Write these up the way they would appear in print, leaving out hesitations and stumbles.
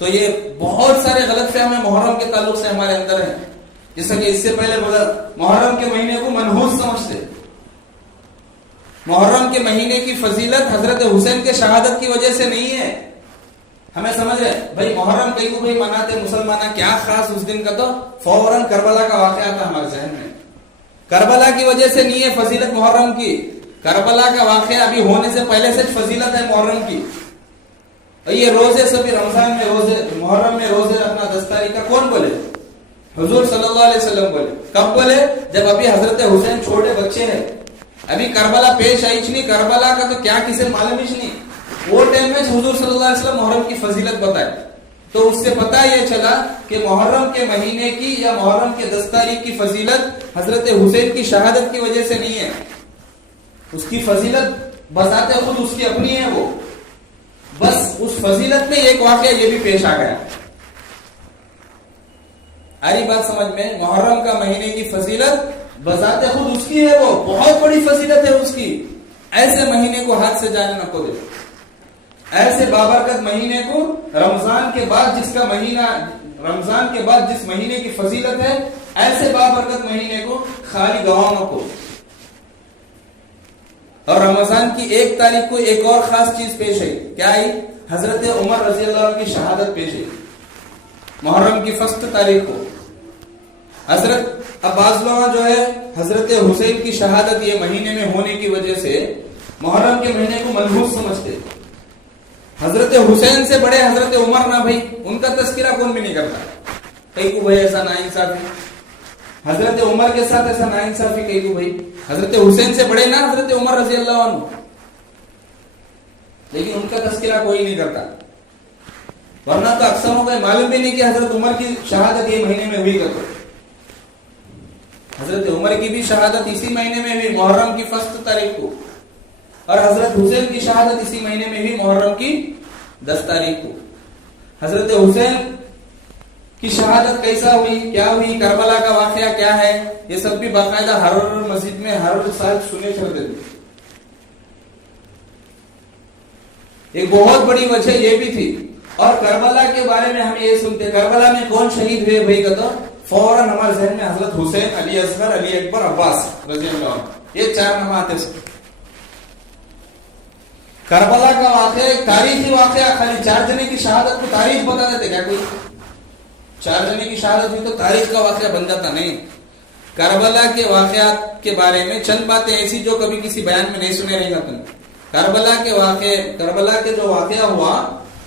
تو یہ بہت سارے غلط فہمیں محرم کے تعلق سے ہمارے اندر ہیں. جیسا کہ اس سے پہلے بولا محرم کے مہینے کو منحوس سمجھتے. محرم کے مہینے کی فضیلت حضرت حسین کے شہادت کی وجہ سے نہیں ہے. ہمیں سمجھ رہے بھائی محرم کئی کو بھائی مناتے مسلمان کیا خاص اس دن کا, تو فوراً کربلا کا واقعہ تھا ہمارے ذہن میں. کربلا کی وجہ سے نہیں ہے فضیلت محرم کی. کربلا کا واقعہ ابھی ہونے سے پہلے سے فضیلت ہے محرم کی. یہ روزے سبھی رمضان میں روزے, محرم میں روزے رکھنا 10 تاریخ کا کون بولے؟ حضور صلی اللہ علیہ وسلم بولے. کب بولے؟ جب ابھی حضرت حسین چھوٹے بچے ہیں, ابھی کربلا پیش آئی نہیں. کربلا کا تو کیا کسی معلوم ہی نہیں. وہ ٹائم میں حضور صلی اللہ علیہ وسلم محرم کی فضیلت بتائے, تو اس سے پتہ یہ چلا کہ محرم کے مہینے کی یا محرم کے 10 تاریخ کی فضیلت حضرت حسین کی شہادت کی وجہ سے نہیں ہے. اس کی فضیلت بذات خود اس کی اپنی ہے. وہ بس اس فضیلت میں ایک واقعہ یہ بھی پیش آ گیا. آری بات سمجھ میں؟ محرم کا مہینے کی فضیلت بذات خود اس کی ہے, وہ بہت بڑی فضیلت ہے اس کی. ایسے مہینے کو ہاتھ سے جانے نہ کو دے. ایسے بابرکت مہینے کو رمضان کے بعد جس کا مہینہ, رمضان کے بعد جس مہینے کی فضیلت ہے, ایسے بابرکت مہینے کو خالی گواہوں کو. اور رمضان کی 1 تاریخ کو ایک اور خاص چیز پیش ہے. کیا آئی؟ حضرت عمر رضی اللہ عنہ کی شہادت پیش ہے محرم کی 1 تاریخ کو. حضرت عباس لوگاں جو ہے حضرت حسین کی شہادت یہ مہینے میں ہونے کی وجہ سے محرم کے مہینے کو منحوس سمجھتے. حضرت حسین سے بڑے حضرت عمر نہ بھائی, ان کا تذکرہ کون بھی نہیں کرتا. کئی کو بھائی ایسا ناانصافی, حضرت عمر کے ساتھ ایسا ناانصافی کئی کو بھائی. حضرت حسین سے بڑے نا حضرت عمر رضی اللہ عنہ, لیکن ان کا تذکرہ کوئی نہیں کرتا. ورنہ تو اکثروں کو معلوم بھی نہیں کہ حضرت عمر کی شہادت یہ مہینے میں ہوئی کرتے. حضرت عمر کی بھی شہادت اسی مہینے میں ہوئی محرم کی 1 تاریخ کو, اور حضرت حسین کی شہادت اسی مہینے میں ہوئی محرم کی 10 تاریخ کو. حضرت حسین کی شہادت کیسا ہوئی, کیا ہوئی, کربلا کا واقعہ کیا ہے, یہ سب بھی باقاعدہ ہر مسجد میں ہر سال سنے چلتے تھے. ایک بہت بڑی وجہ یہ بھی تھی. اور کربلا کے بارے میں ہم یہ سنتے, کربلا میں کون شہید ہوئے بھائی کا, تو فوراً ہمارے ذہن میں حضرت حسین, علی اصغر, علی اکبر, عباس رضی اللہ عنہ, یہ 4 نام آتے ہیں. کربلا کا واقعہ ایک تاریخی واقعہ, خالی 4 جنے کی شہادت کو تاریخ بتا دیتے کیا؟ کوئی 4 جنے کی شہادت ہوئی تو تاریخ کا واقعہ بن جاتا نہیں. کربلا کے واقعات کے بارے میں چند باتیں ایسی جو کبھی کسی بیان میں نہیں سنے رہی گا تم. کربلا کے واقعے, کربلا کے جو واقعہ ہوا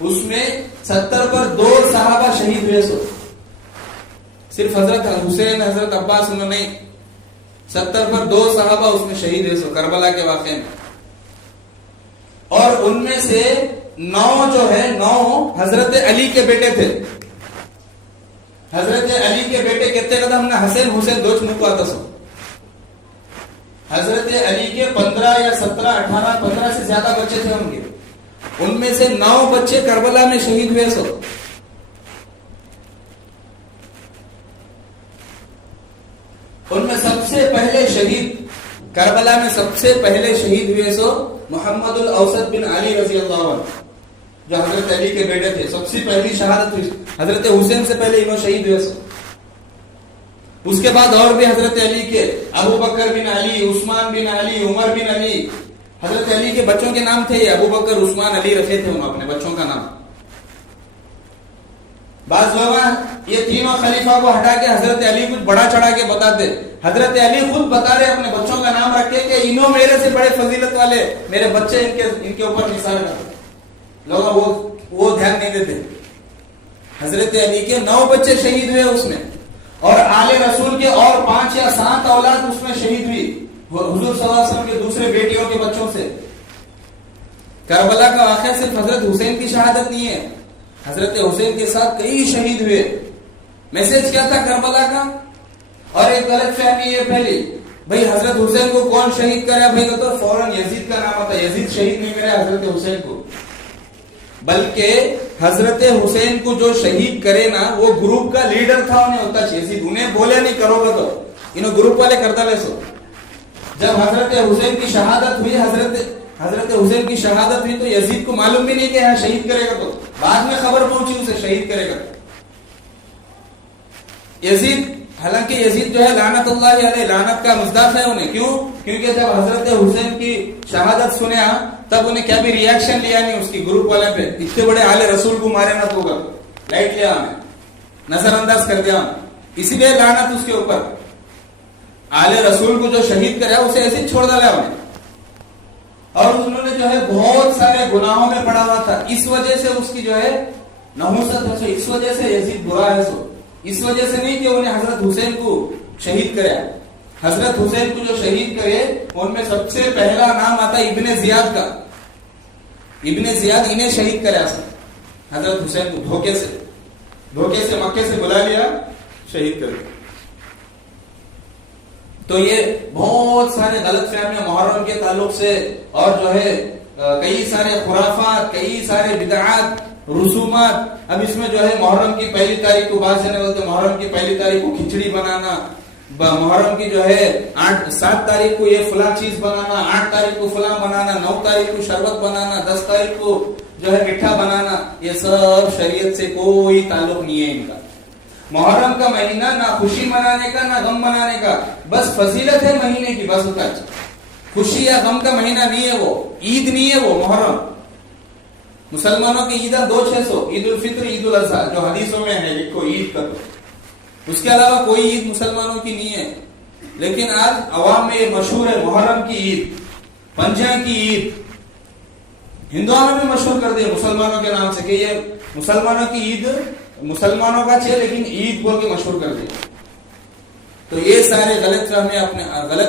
اس میں 70 پر 2 صحابہ شہید ہوئے. صرف حضرت حسین, حضرت عباس انہوں نہیں, 70 پر 2 صحابہ اس میں شہید ہوئے کربلا کے واقعے میں. اور ان میں سے 9 جو ہے 9 حضرت علی کے بیٹے تھے. حضرت علی کے بیٹے کہتے ہیں ہم نے حسین حسین دو چمکو آتا سو. حضرت علی کے 15 یا 17 18 15 سے زیادہ بچے تھے ان کے, ان میں سے 9 بچے کربلا میں شہید ہوئے. سو ان میں سب سے پہلے شہید, کربلا میں سب سے پہلے شہید ہوئے سو محمد الاوسط بن علی رضی اللہ عنہ, جو حضرت علی کے بیٹے تھے. سب سے پہلی شہادت ہوئی, حضرت حسین سے پہلے انہوں شہید ہوئے. اس کے بعد اور بھی حضرت علی کے ابو بکر بن علی, عثمان بن علی, عمر بن علی, حضرت علی کے بچوں کے نام تھے. ابو بکر, عثمان, علی رکھے تھے انہوں اپنے بچوں کا نام. بعض لوگ یہ تینوں خلیفہ کو ہٹا کے حضرت علی کچھ بڑا چڑھا کے بتاتے. حضرت علی خود بتا رہے اپنے بچوں کا نام رکھے کہ انہوں میرے سے بڑے فضیلت والے, میرے بچے ان کے اوپر مثال کرتے. لوگ وہ دھیان نہیں دیتے. حضرت علی کے 9 بچے شہید ہوئے اس میں, اور آل رسول کے اور 5 یا 7 اولاد اس میں شہید ہوئی حضور صلی اللہ علیہ وسلم کے دوسرے بیٹیوں کے بچوں سے. کربلا کا واقعہ صرف حضرت حسین کی شہادت نہیں ہے, حضرت حسین کے ساتھ کئی شہید ہوئے. میسج کیا تھا کربلا کا؟ اور ایک غلط فہمی یہ پہلی, بھائی حضرت حسین کو کون شہید کرے بھائی تو فوراً یزید کا نام آتا. یزید شہید نہیں کرے حضرت حسین کو, بلکہ حضرت حسین کو جو شہید کرے نا وہ گروپ کا لیڈر تھا, انہیں ہوتا یزید. انہیں بولے نہیں کرو گا تو انہوں گروپ والے کرتا لے سو. جب حضرت حسین کی شہادت ہوئی, حضرت حسین کی شہادت ہوئی تو یزید کو معلوم بھی نہیں کہ یہاں شہید کرے گا, تو بعد میں خبر پہنچی اسے شہید کرے گا. یزید، حالانکہ یزید جو ہے لعنت اللہ علیہ، لعنت کا مزداق ہے انہیں. کیوں؟ کیونکہ جب حضرت حسین کی شہادت سنیا تب انہیں کیا بھی ریاکشن لیا نہیں اس کی گروپ والے پہ. اتنے بڑے آل رسول کو مارے نہ تو ہوگا، لائٹ لیا ہمیں، نظر انداز کر دیا ہم، اسی لیے لعنت اس کے اوپر. آل رسول کو جو شہید کرا اسے ایسے چھوڑ ڈالا انہیں. اور انہوں نے جو ہے بہت سارے گناہوں میں پڑا ہوا تھا، اس وجہ سے اس کی جو ہے نحوست ہے، اس وجہ سے یزید برا ہے. اس وجہ سے نہیں کہ انہیں حضرت حسین کو شہید کرے. حضرت حسین کو جو شہید کرے ان میں سب سے پہلا نام آتا ابن زیاد کا. ابن زیاد انہیں شہید کرے حضرت حسین کو دھوکے سے مکے سے بلا لیا، شہید کرے. تو یہ بہت سارے غلط فہمیاں محرم کے تعلق سے، اور جو ہے کئی سارے خرافات، کئی سارے بدعات، رسومات. اب اس میں جو ہے محرم کی پہلی تاریخ کو بعض جنے بولتے محرم کی پہلی تاریخ کو کھچڑی بنانا، محرم کی جو ہے 7 تاریخ کو یہ فلاں چیز بنانا، 8 تاریخ کو فلاں بنانا، 9 تاریخ کو شربت بنانا، 10 تاریخ کو جو ہے میٹھا بنانا. یہ سب شریعت سے کوئی تعلق نہیں ہے ان کا. محرم کا مہینہ نہ خوشی منانے کا نہ غم منانے کا، بس فضیلت ہے مہینے کی، بس ہوتا ہے. خوشی یا غم کا مہینہ نہیں ہے وہ، عید نہیں ہے وہ محرم. مسلمانوں کی عیدیں 2-600، عید الفطر، عید الاضحیٰ جو حدیثوں میں ہے، لکھو عید کا. اس کے علاوہ کوئی عید مسلمانوں کی نہیں ہے. لیکن آج عوام میں یہ مشہور ہے محرم کی عید، پنجہ کی عید. ہندوؤں میں بھی مشہور کر دیا مسلمانوں کے نام سے کہ یہ مسلمانوں کی عید، مسلمانوں کا چھ لیکن عید بول کے مشہور کر دیا. تو یہ سارے غلط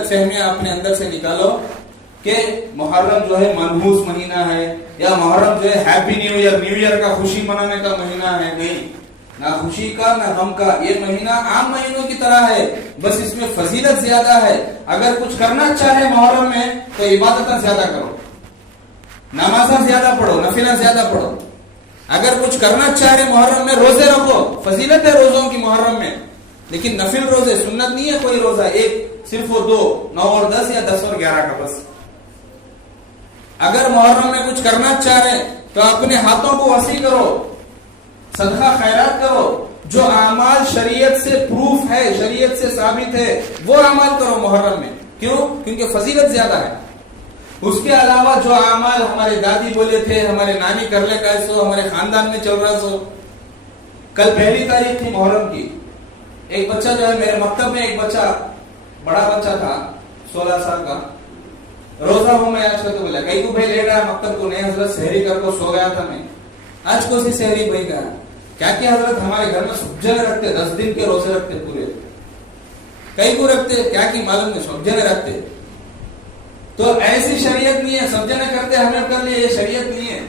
فہمیاں اپنے اندر سے نکالو کہ محرم جو ہے منحوس مہینہ ہے، یا محرم جو ہے ہیپی نیو ایئر کا خوشی منانے کا مہینہ ہے. نہیں، نہ خوشی کا نہ غم کا. یہ مہینہ عام مہینوں کی طرح ہے، بس اس میں فضیلت زیادہ ہے. اگر کچھ کرنا چاہے محرم میں تو عبادتیں زیادہ کرو، نمازیں زیادہ پڑھو، نفلیں زیادہ پڑھو. اگر کچھ کرنا چاہے محرم میں روزے رکھو، فضیلت ہے روزوں کی محرم میں، لیکن نفل روزے، سنت نہیں ہے کوئی روزہ ایک، صرف وہ 2، 9 اور 10 یا 10 اور 11 کا بس. اگر محرم میں کچھ کرنا چاہے تو اپنے ہاتھوں کو وسیع کرو، صدقہ خیرات کرو. جو اعمال شریعت سے پروف ہے، شریعت سے ثابت ہے، وہ اعمال کرو محرم میں. کیوں؟ کیونکہ فضیلت زیادہ ہے. اس کے علاوہ جو اعمال ہمارے دادی بولے تھے، ہمارے نانی کر لے کا سو، ہمارے خاندان میں چل رہا سو. کل پہلی تاریخ تھی محرم کی. ایک بچہ جو ہے میرے مکتب میں، ایک بچہ بڑا بچہ تھا 16 سال کا، روزہ ہوں میں آج کا. تو بولا کئی کو بھائی لیٹ آیا مکتب کو، نہیں حضرت سحری کر کو سو گیا تھا میں. آج کو سی سحری بھائی کا کیا حضرت ہمارے گھر میں سب جنے رکھتے، 10 دن کے روزے رکھتے پورے. کئی کو رکھتے کیا کی معلوم نہیں، سب جنے رکھتے. تو ایسی شریعت نہیں ہے سب جنے کرتے ہمیں کر لیا، یہ شریعت نہیں ہے.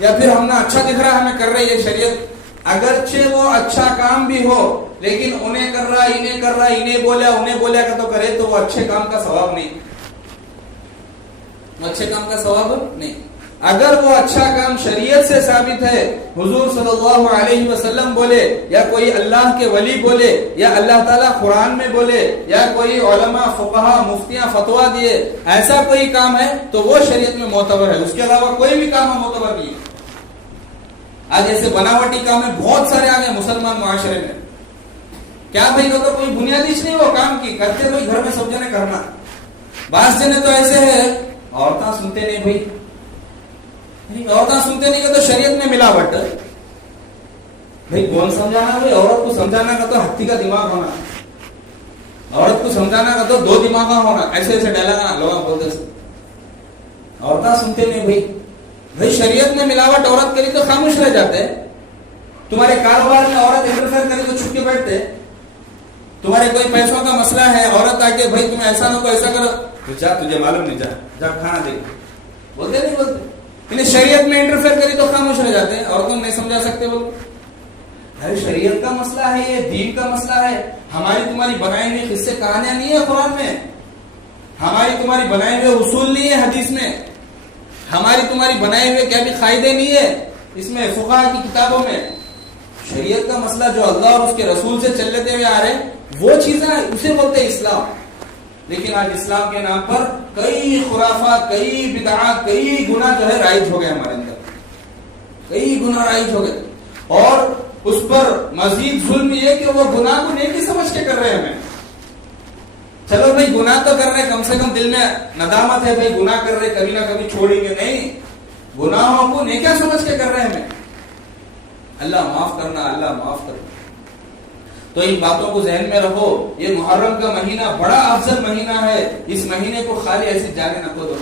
یا پھر ہم نے اچھا دکھ رہا ہمیں کر رہے، یہ شریعت. اگرچہ وہ اچھا کام بھی ہو لیکن انہیں کر رہا، انہیں کر رہا، انہیں بولا کا تو کرے، تو وہ اچھے کام کا ثواب نہیں، اچھے کام کا ثواب نہیں. اگر وہ اچھا کام شریعت سے ثابت ہے، حضور صلی اللہ علیہ وسلم بولے، یا کوئی اللہ کے ولی بولے، یا اللہ تعالیٰ قرآن میں بولے، یا کوئی علماء فقہا مفتیاں فتوا دیے، ایسا کوئی کام ہے تو وہ شریعت میں معتبر ہے. اس کے علاوہ کوئی بھی کام معتبر نہیں ہے. آج ایسے بناوٹی کام ہے بہت سارے آ گئے مسلمان معاشرے میں. کیا بھائی وہ تو کوئی بنیادی نہیں وہ کام کی کرتے، بھائی گھر میں سب جنے کرنا. بعض جنے تو ایسے ہے عورتیں سنتے نہیں، بھائی عورتیں سنتے نہیں کہ تو شریعت میں ملاوٹ. بھائی کون سمجھانا؟ بھائی عورت کو سمجھانا کا تو ہتھی کا دماغ ہونا، عورت کو سمجھانا کا تو 2 دماغ ہونا. ایسے ڈالا لوگ بولتے عورتیں سنتے نہیں. بھائی شریعت میں ملاوٹ عورت کری تو خاموش رہ جاتے. تمہارے کاروبار میں عورت انٹرفیئر کری تو چھپ کے بیٹھتے. تمہارے کوئی پیسوں کا مسئلہ ہے، عورت آ کے بھائی تم ایسا نہ کو ایسا کرو، جا تجھے معلوم نہیں، جا کھانا دے. بولتے نہیں بولتے. انہیں شریعت میں انٹرفیئر کری تو خاموش رہ جاتے ہیں. عورتوں نہیں سمجھا سکتے. بولو ارے شریعت کا مسئلہ ہے، یہ دین کا مسئلہ ہے. ہماری تمہاری بنائی ہوئی قصے کہانیاں نہیں ہے قرآن میں، ہماری تمہاری بنائی ہوئے اصول نہیں ہے حدیث میں، ہماری تمہاری بنائے ہوئے کیا بھی قاعدے نہیں ہے اس میں فقہا کی کتابوں میں. شریعت کا مسئلہ جو اللہ اور اس کے رسول سے چل لیتے ہوئے آ رہے وہ چیزیں اسے بولتے ہیں اسلام. لیکن آج اسلام کے نام پر کئی خرافات، کئی بدعات، کئی گناہ جو ہے رائج ہو گئے ہمارے اندر. کئی گناہ رائج ہو گئے، اور اس پر مزید ظلم یہ کہ وہ گناہ کو نیکی سمجھ کے کر رہے ہیں ہمیں. چلو بھائی گناہ تو کر رہے ہیں، کم سے کم دل میں ندامت ہے، بھائی گناہ کر رہے کبھی نہ کبھی چھوڑیں گے، نہیں، گناہوں کو نیکیاں سمجھ کے کر رہے ہیں ہمیں. اللہ معاف کرنا، اللہ معاف کرنا. تو ان باتوں کو ذہن میں رکھو. یہ محرم کا مہینہ بڑا افضل مہینہ ہے، اس مہینے کو خالی ایسے جانے نہ دو.